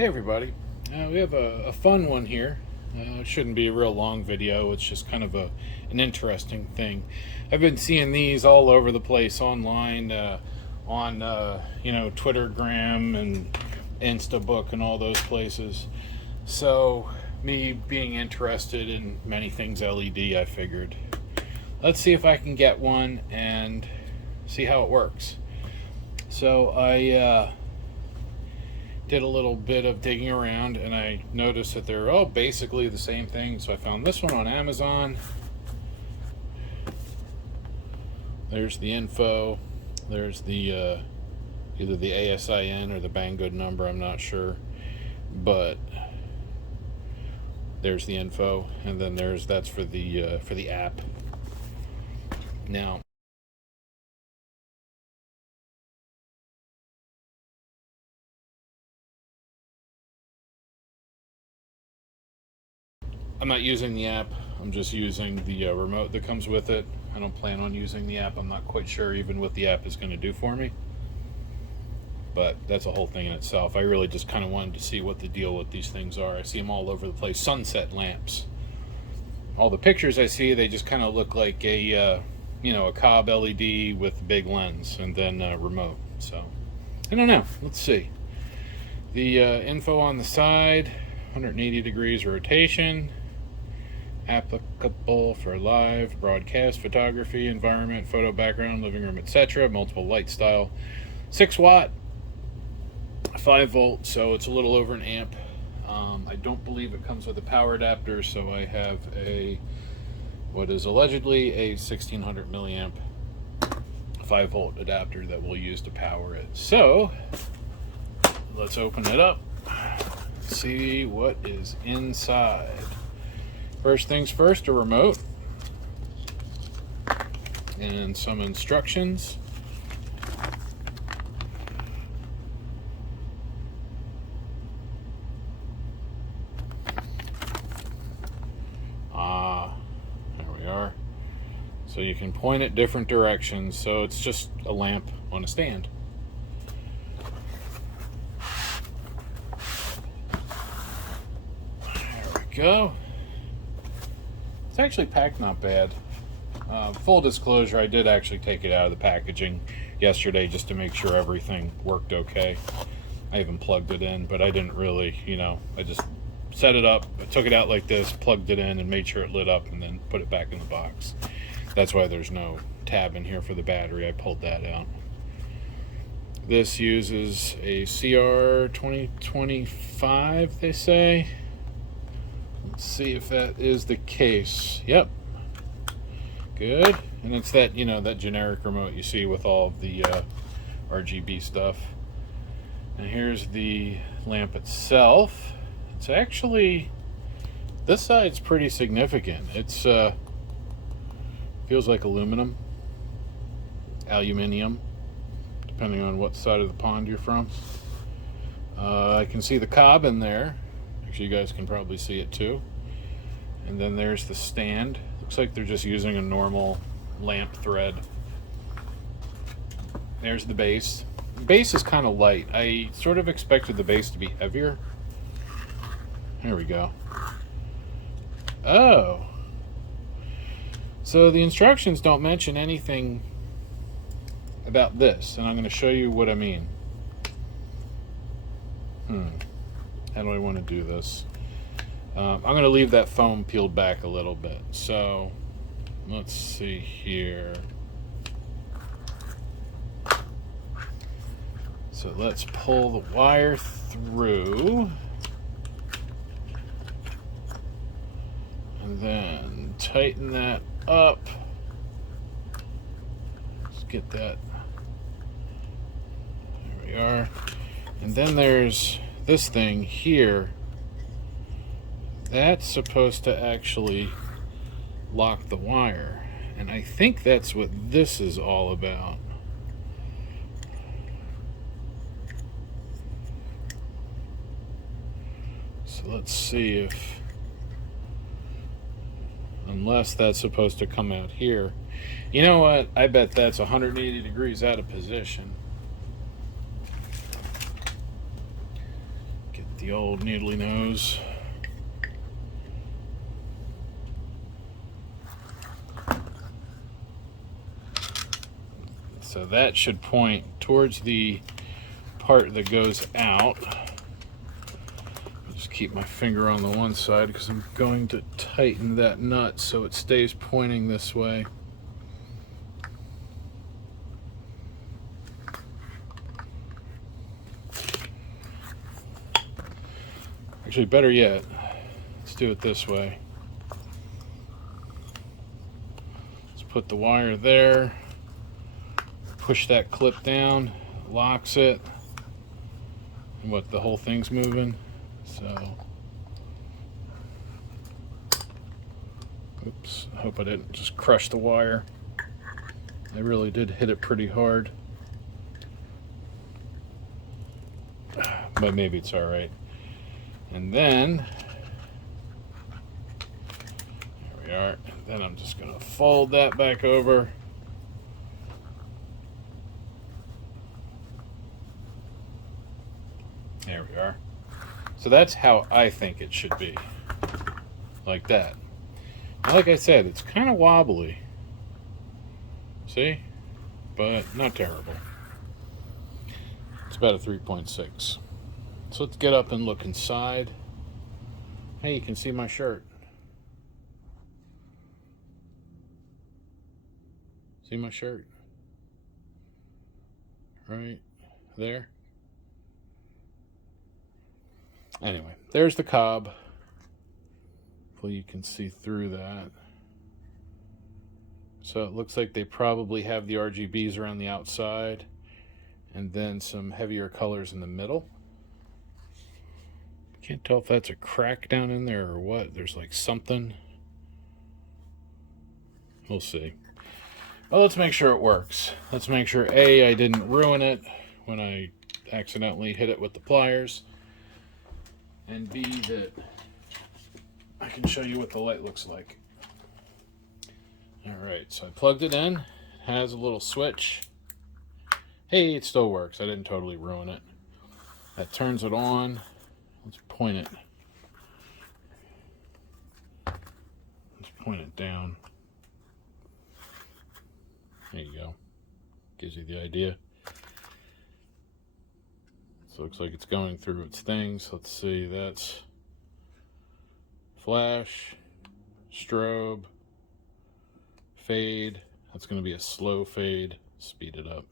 Hey everybody, we have a fun one here. It shouldn't be a real long video, it's just kind of an interesting thing. I've been seeing these all over the place online, on Twittergram and Instabook and all those places. So, me being interested in many things LED, I figured, let's see if I can get one and see how it works. So I did a little bit of digging around and I noticed that they're all basically the same thing. So I found this one on Amazon. There's the info. There's the either the ASIN or the Banggood number, I'm not sure, but there's the info, and then that's for the app. Now, I'm not using the app, I'm just using the remote that comes with it. I don't plan on using the app. I'm not quite sure even what the app is going to do for me, but that's a whole thing in itself. I really just kind of wanted to see what the deal with these things are. I see them all over the place. Sunset lamps. All the pictures I see, they just kind of look like a Cobb LED with a big lens and then a remote. So I don't know. Let's see. The info on the side: 180 degrees rotation, applicable for live broadcast, photography, environment, photo background, living room, etc. Multiple light style. 6 watt, 5 volt, so it's a little over an amp. I don't believe it comes with a power adapter, so I have what is allegedly a 1600 milliamp 5 volt adapter that we'll use to power it. So let's open it up, see what is inside. First things first, a remote and some instructions. There we are. So you can point it different directions, so it's just a lamp on a stand. There we go. It's actually packed not bad. Full disclosure, I did actually take it out of the packaging yesterday just to make sure everything worked okay. I even plugged it in, but I didn't really, I just set it up, I took it out like this, plugged it in, and made sure it lit up, and then put it back in the box. That's why there's no tab in here for the battery. I pulled that out. This uses a CR 2025, they say. Let's see if that is the case. Yep. Good. And it's that, that generic remote you see with all of the RGB stuff. And here's the lamp itself. It's actually, this side's pretty significant. It's feels like aluminium, depending on what side of the pond you're from. I can see the Cobb in there. Actually, you guys can probably see it too. And then there's the stand. Looks like they're just using a normal lamp thread. There's the base. The base is kind of light. I sort of expected the base to be heavier. There we go. Oh. So the instructions don't mention anything about this, and I'm going to show you what I mean. How do I want to do this? I'm going to leave that foam peeled back a little bit. So let's see here. So let's pull the wire through. And then tighten that up. Let's get that. There we are. And then there's this thing here. That's supposed to actually lock the wire. And I think that's what this is all about. So let's see if, unless that's supposed to come out here. You know what? I bet that's 180 degrees out of position. Get the old needly nose. So that should point towards the part that goes out. I'll just keep my finger on the one side because I'm going to tighten that nut so it stays pointing this way. Actually, better yet, let's do it this way. Let's put the wire there, push that clip down, locks it, and what, the whole thing's moving. So, oops, I hope I didn't just crush the wire. I really did hit it pretty hard, but maybe it's all right. And then, there we are. And then I'm just going to fold that back over. There we are. So that's how I think it should be. Like that. Now, like I said, it's kind of wobbly. See? But not terrible. It's about a 3.6. So let's get up and look inside. Hey, you can see my shirt. See my shirt? Right there. Anyway, there's the cob. Hopefully you can see through that. So it looks like they probably have the RGBs around the outside and then some heavier colors in the middle. Can't tell if that's a crack down in there or what. There's like something. We'll see. Well, let's make sure it works. Let's make sure A, I didn't ruin it when I accidentally hit it with the pliers, and B, that I can show you what the light looks like. Alright, so I plugged it in. It has a little switch. Hey, it still works. I didn't totally ruin it. That turns it on. Let's point it. Let's point it down. There you go. Gives you the idea. So it looks like it's going through its things. Let's see, that's flash, strobe, fade. That's going to be a slow fade. Speed it up.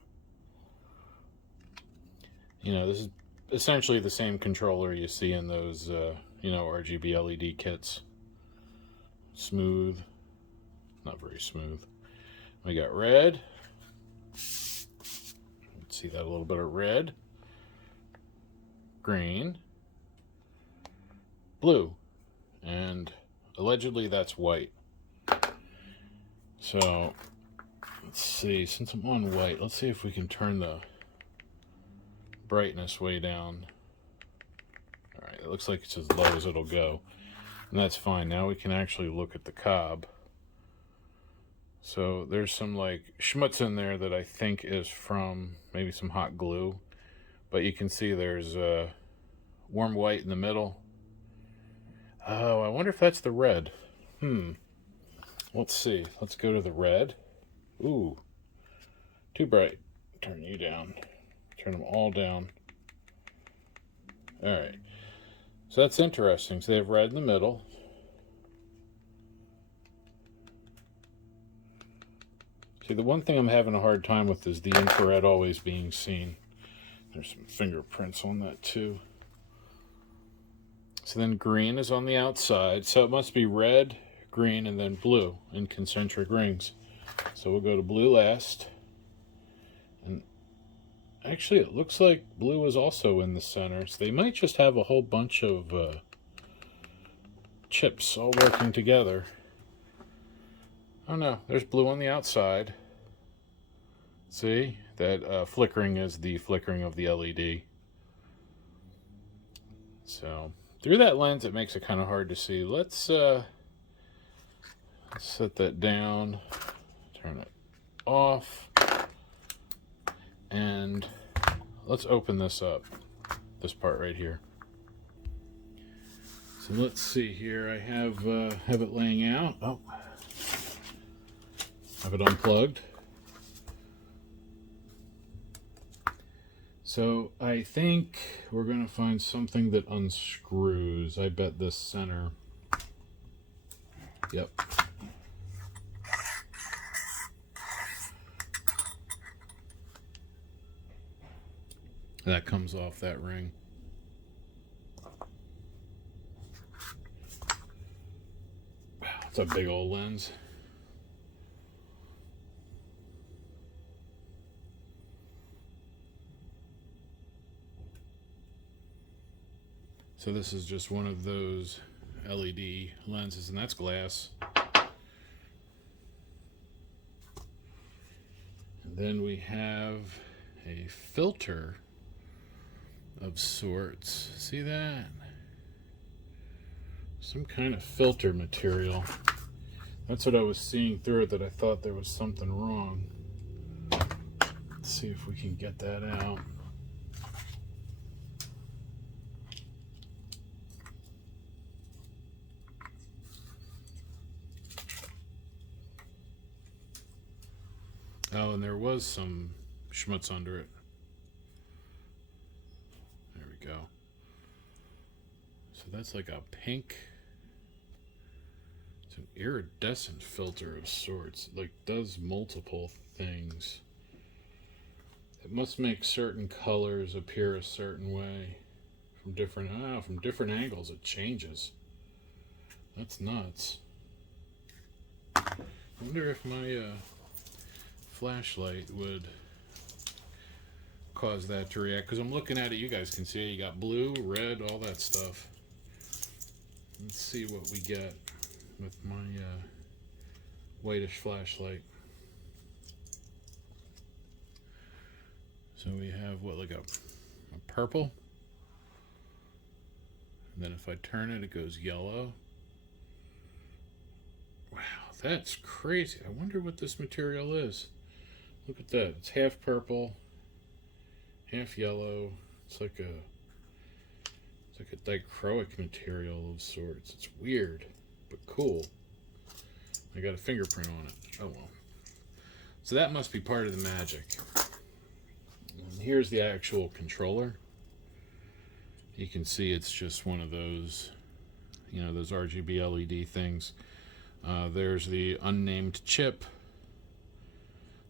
You know, this is essentially the same controller you see in those, you know, RGB LED kits. Smooth. Not very smooth. We got red. Let's see that, a little bit of red. Green. Blue. And allegedly that's white. So, let's see. Since I'm on white, let's see if we can turn the brightness way down. Alright, it looks like it's as low as it'll go. And that's fine. Now we can actually look at the cob. So there's some like schmutz in there that I think is from maybe some hot glue. But you can see there's warm white in the middle. Oh, I wonder if that's the red. Let's see. Let's go to the red. Ooh, too bright. Turn you down. Turn them all down. Alright. So that's interesting. So they have red in the middle. See, the one thing I'm having a hard time with is the infrared always being seen. There's some fingerprints on that too. So then green is on the outside. So it must be red, green, and then blue in concentric rings. So we'll go to blue last. And actually, it looks like blue is also in the center. So they might just have a whole bunch of chips all working together. Oh no, there's blue on the outside. See? That flickering is the flickering of the LED. So, through that lens, it makes it kind of hard to see. Let's set that down, turn it off, and let's open this up, this part right here. So let's see here. I have it laying out. Oh, have it unplugged. So I think we're going to find something that unscrews. I bet this center. Yep. That comes off that ring. Wow, it's a big old lens. So this is just one of those LED lenses, and that's glass. And then we have a filter of sorts. See that? Some kind of filter material. That's what I was seeing through it, that I thought there was something wrong. Let's see if we can get that out. Oh, and there was some schmutz under it. There we go. So that's like a pink. It's an iridescent filter of sorts. It like does multiple things. It must make certain colors appear a certain way from different angles. It changes. That's nuts. I wonder if my flashlight would cause that to react, because I'm looking at it. You guys can see it. You got blue, red, all that stuff. Let's see what we get with my whitish flashlight. So we have what, like a purple, and then if I turn it, it goes yellow. Wow, that's crazy. I wonder what this material is. Look at that. It's half purple, half yellow. It's like a dichroic material of sorts. It's weird, but cool. I got a fingerprint on it. Oh well. So that must be part of the magic. And here's the actual controller. You can see it's just one of those, you know, those RGB LED things. There's the unnamed chip.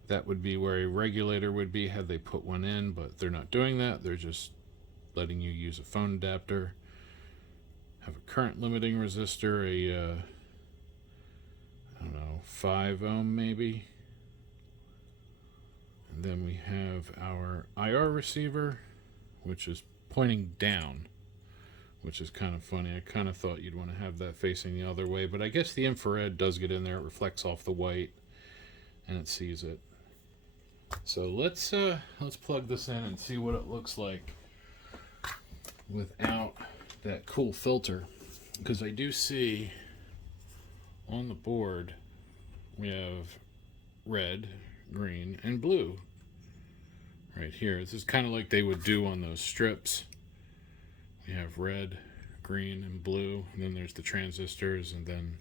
That would be where a regulator would be had they put one in, but they're not doing that. They're just letting you use a phone adapter. Have a current limiting resistor, I don't know, 5 ohm maybe. And then we have our IR receiver, which is pointing down, which is kind of funny. I kind of thought you'd want to have that facing the other way, but I guess the infrared does get in there. It reflects off the white, and it sees it. So let's plug this in and see what it looks like without that cool filter, because I do see on the board we have red, green, and blue right here. This is kind of like they would do on those strips. We have red, green, and blue, and then there's the transistors, and then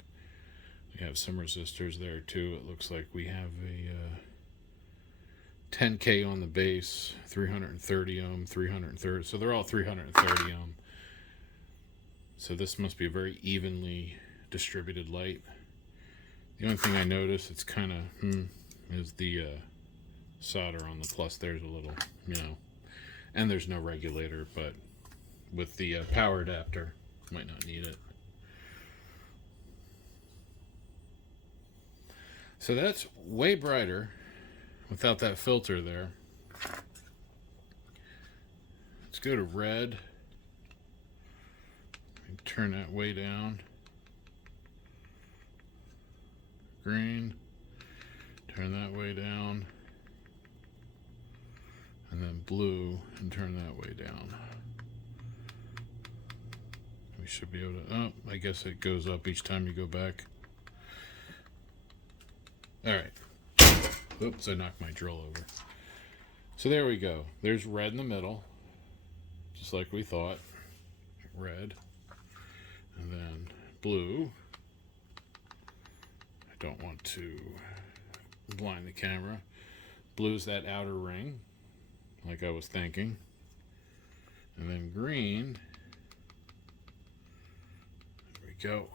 we have some resistors there too. It looks like we have a 10K on the base, 330 ohm, 330, so they're all 330 ohm. So this must be a very evenly distributed light. The only thing I notice, it's kind of is the solder on the plus. There's a little, you know, and there's no regulator, but with the power adapter, might not need it. So that's way brighter without that filter there. Let's go to red and turn that way down. Green, turn that way down. And then blue, and turn that way down. We should be able to, oh, I guess it goes up each time you go back. Alright. Oops, I knocked my drill over. So there we go. There's red in the middle, just like we thought. Red. And then blue. I don't want to blind the camera. Blue's that outer ring, like I was thinking. And then green. There we go.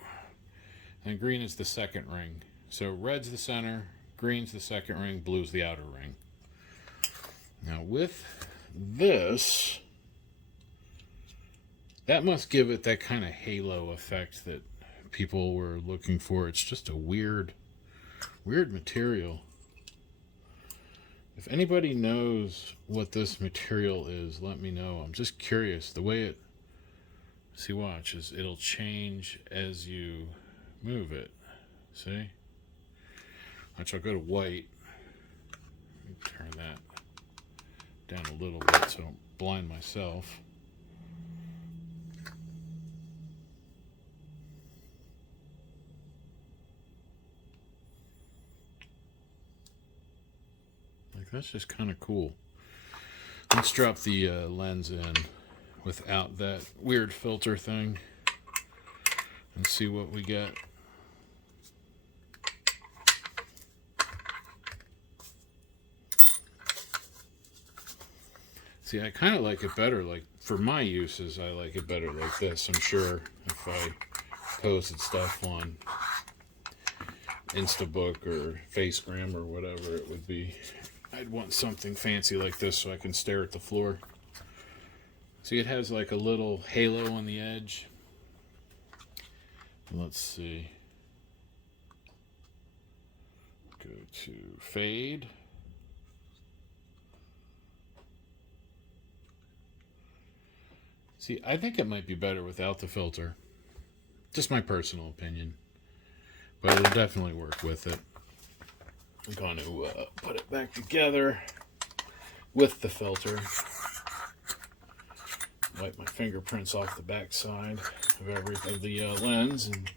And green is the second ring. So red's the center, green's the second ring, blue's the outer ring. Now with this, that must give it that kind of halo effect that people were looking for. It's just a weird material. If anybody knows what this material is, let me know. I'm just curious. The way it, see, watch, is it'll change as you move it. See? Watch, I'll go to white. Let me turn that down a little bit so I don't blind myself. That's just kind of cool. Let's drop the lens in without that weird filter thing and see what we get. See, I kind of like it better, like for my uses, I like it better like this. I'm sure if I posted stuff on Instabook or Facegram or whatever it would be, I'd want something fancy like this so I can stare at the floor. See, it has like a little halo on the edge. Let's see. Go to fade. See, I think it might be better without the filter. Just my personal opinion. But it'll definitely work with it. I'm going to put it back together with the filter. Wipe my fingerprints off the back side of the lens and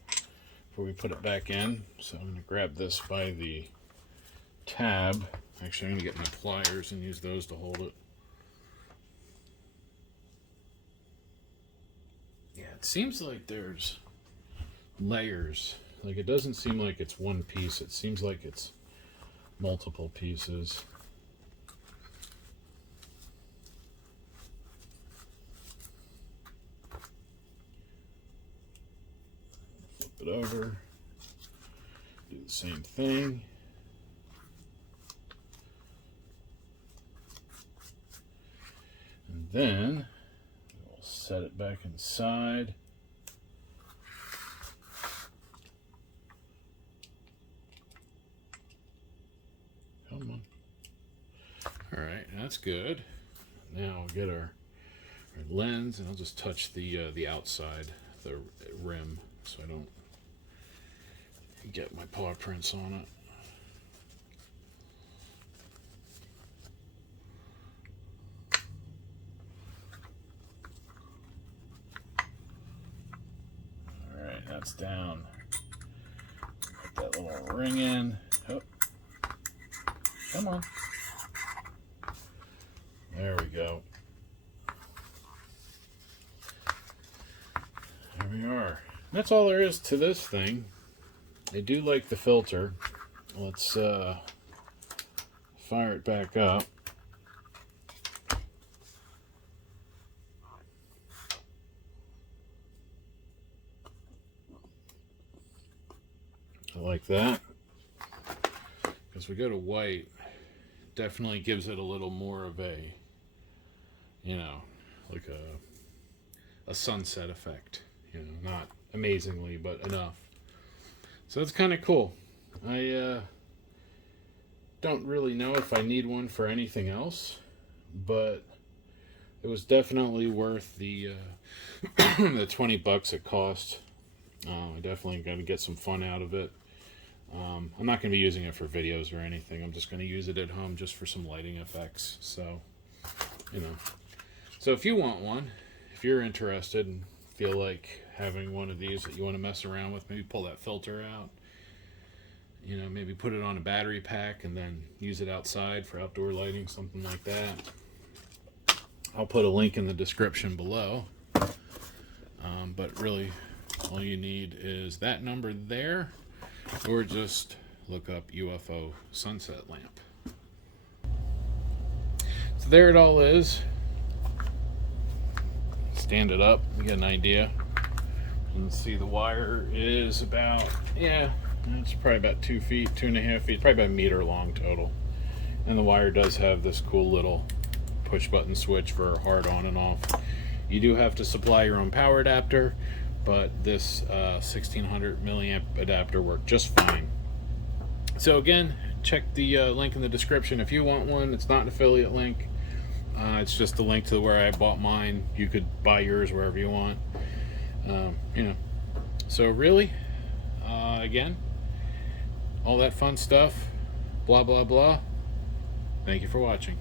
before we put it back in. So I'm going to grab this by the tab. Actually, I'm going to get my pliers and use those to hold it. Yeah, it seems like there's layers. Like, it doesn't seem like it's one piece. It seems like it's multiple pieces. Flip it over. Do the same thing. And then we'll set it back inside. Come on. Alright, that's good. Now we'll get our lens, and I'll just touch the outside, the rim, so I don't get my paw prints on it. Alright, that's down. Put that little ring in. Oh. Come on. There we go. There we are. That's all there is to this thing. I do like the filter. Let's fire it back up. I like that. As we go to white, definitely gives it a little more of a, you know, like a sunset effect. You know, not amazingly, but enough. So that's kind of cool. I don't really know if I need one for anything else, but it was definitely worth the the $20 it cost. I definitely going to get some fun out of it. I'm not going to be using it for videos or anything. I'm just going to use it at home just for some lighting effects. So, you know. So if you want one, if you're interested and feel like having one of these that you want to mess around with, maybe pull that filter out. You know, maybe put it on a battery pack and then use it outside for outdoor lighting, something like that. I'll put a link in the description below. But really, all you need is that number there, or just look up UFO sunset lamp. So there it all is. Stand it up, you get an idea. You can see the wire is about, yeah, it's probably about 2 feet, 2.5 feet, probably about a meter long total. And the wire does have this cool little push button switch for hard on and off. You do have to supply your own power adapter, but this 1600 milliamp adapter worked just fine. So again, check the link in the description if you want one. It's not an affiliate link. It's just a link to where I bought mine. You could buy yours wherever you want. You know. So really, again, all that fun stuff, blah, blah, blah. Thank you for watching.